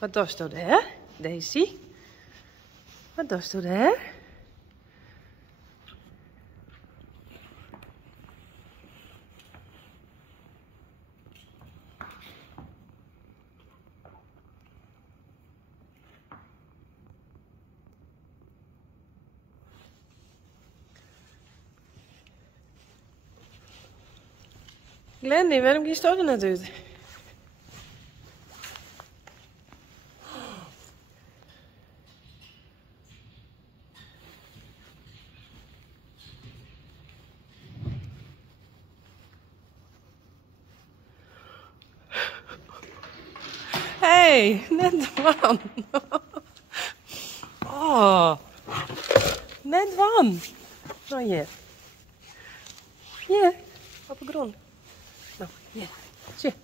Wat doe je daar, Daisy? Wat doe je daar? Glendy, waarom kiest je er net uit? Hey, net wan. Oh, net wan. Nou, hier. Hier, op de grond. Nou, hier. Zie.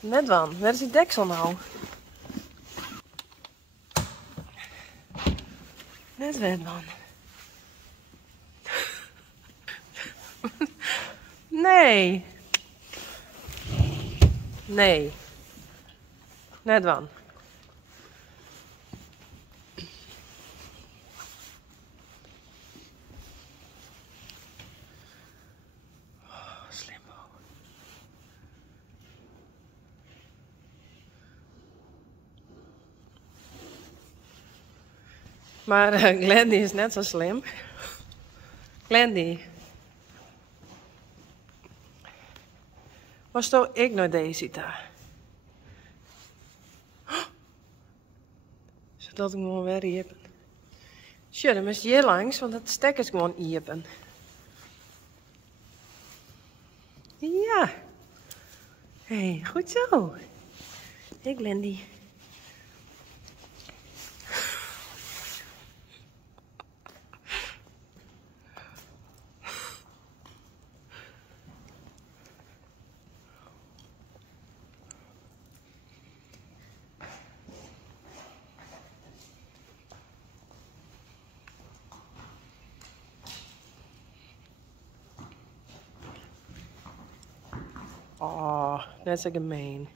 Net wan. Waar is die deksel nou? Net wet wan. Nee. Nee. Net wan. Slim. Maar Glendy is net zo slim. Glendy. Was toch ik naar deze daar? Zodat ik gewoon weer iepen. Tja, dan moest je hier langs, want dat stek is gewoon iepen. Ja. Hé, goed zo. Hé, Glendy. Oh, net zo gemeen.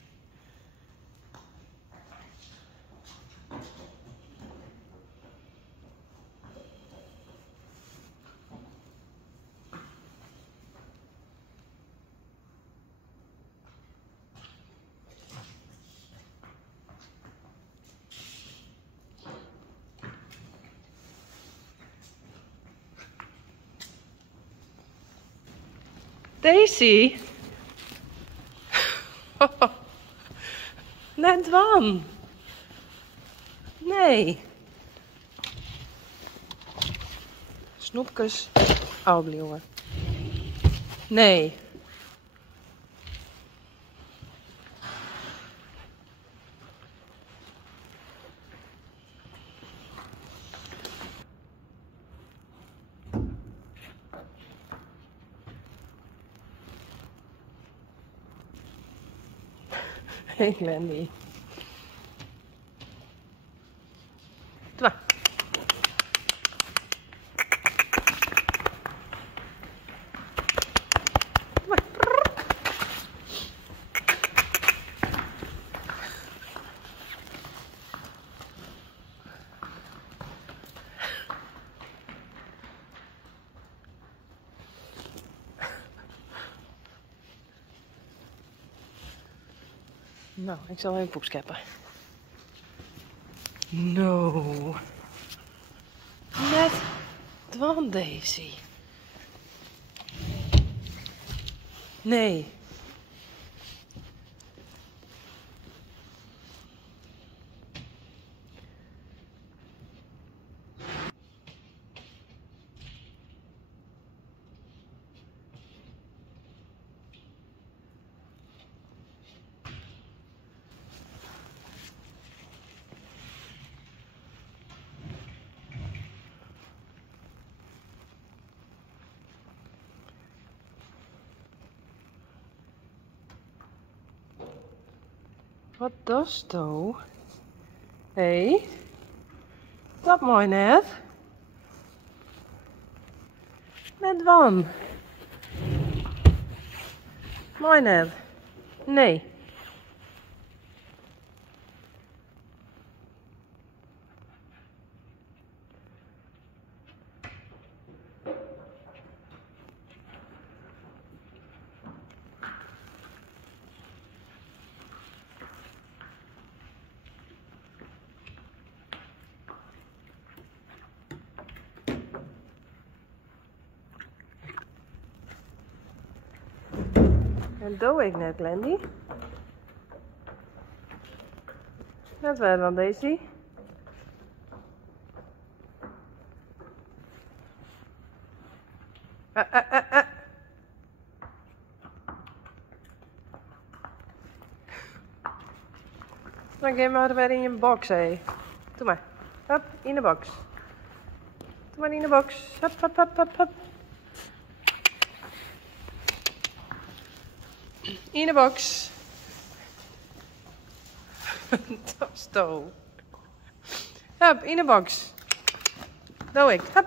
Daisy? Net wan. Nee. Snoepjes. Oublieuwen. Nee. Hey, Glendy. Twa. Nou, ik zal even poep scheppen. No. Net dwan, Daisy. Nee. Wat doe je? Hé? Dat mooi net. Net wan. Mooi net. Nee. En doe ik net, Glendy. Net wel dan, Daisy. Dan ga je maar weer in je box, hé. Doe maar. Hop, in de box. Doe maar in de box. Hop, hop, hop, hop, hop. In de box. Dat is doof. Hop, in de box. Doe ik. Hop.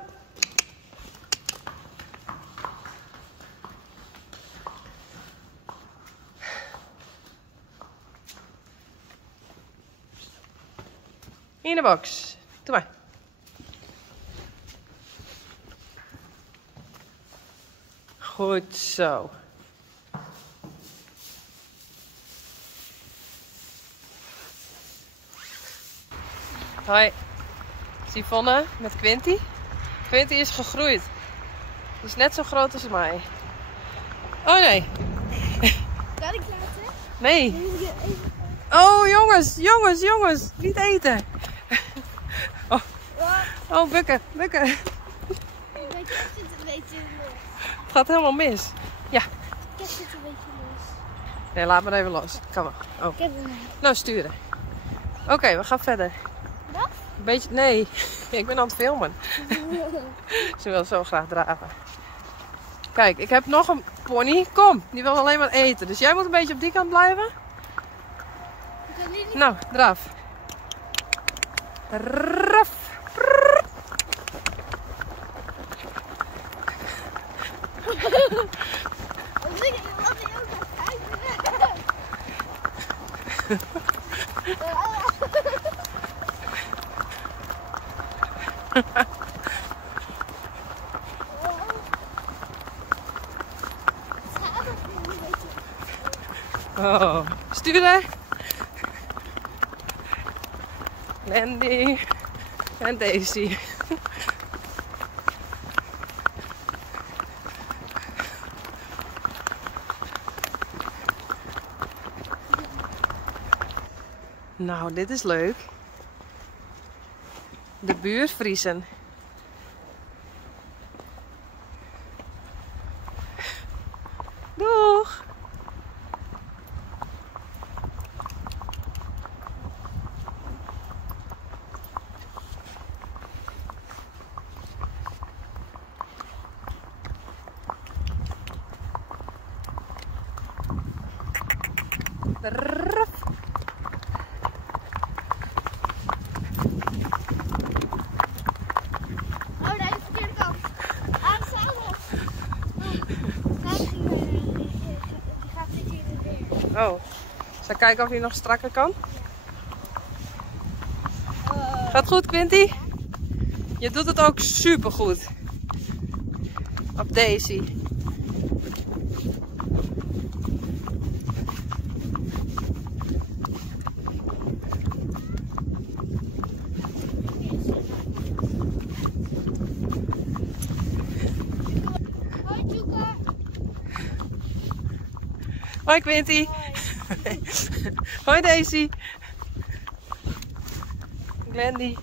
In de box. Doe maar. Goed zo. Hoi. Sivonne met Quinty. Quinty is gegroeid. Die is net zo groot als mij. Oh nee. Kan ik laten? Nee. Oh jongens, jongens, jongens. Niet eten. Oh, oh bukken, bukken. Weet je, ik zit een beetje los. Het gaat helemaal mis. Ja. Ik zit een beetje los. Nee, laat maar even los. Kan maar. Oh. Ik heb hem. Nou, sturen. Oké, we gaan verder. Wat? Een beetje, nee. Ik ben aan het filmen. Ze wil zo graag dragen. Kijk, ik heb nog een pony. Kom, die wil alleen maar eten. Dus jij moet een beetje op die kant blijven. Nou, draf. Raf. Oh, sturen. Glendy en Daisy. Nou, dit is leuk. De buurvriezen. Doeg! Raf. Oh, daar is de verkeerde kant. Aan de zadel. Die gaat dit hier weer. Oh, zal ik kijken of hij nog strakker kan? Gaat goed, Quinty? Je doet het ook super goed. Op Daisy. Hoi Quinty. Hoi Daisy. Glendy.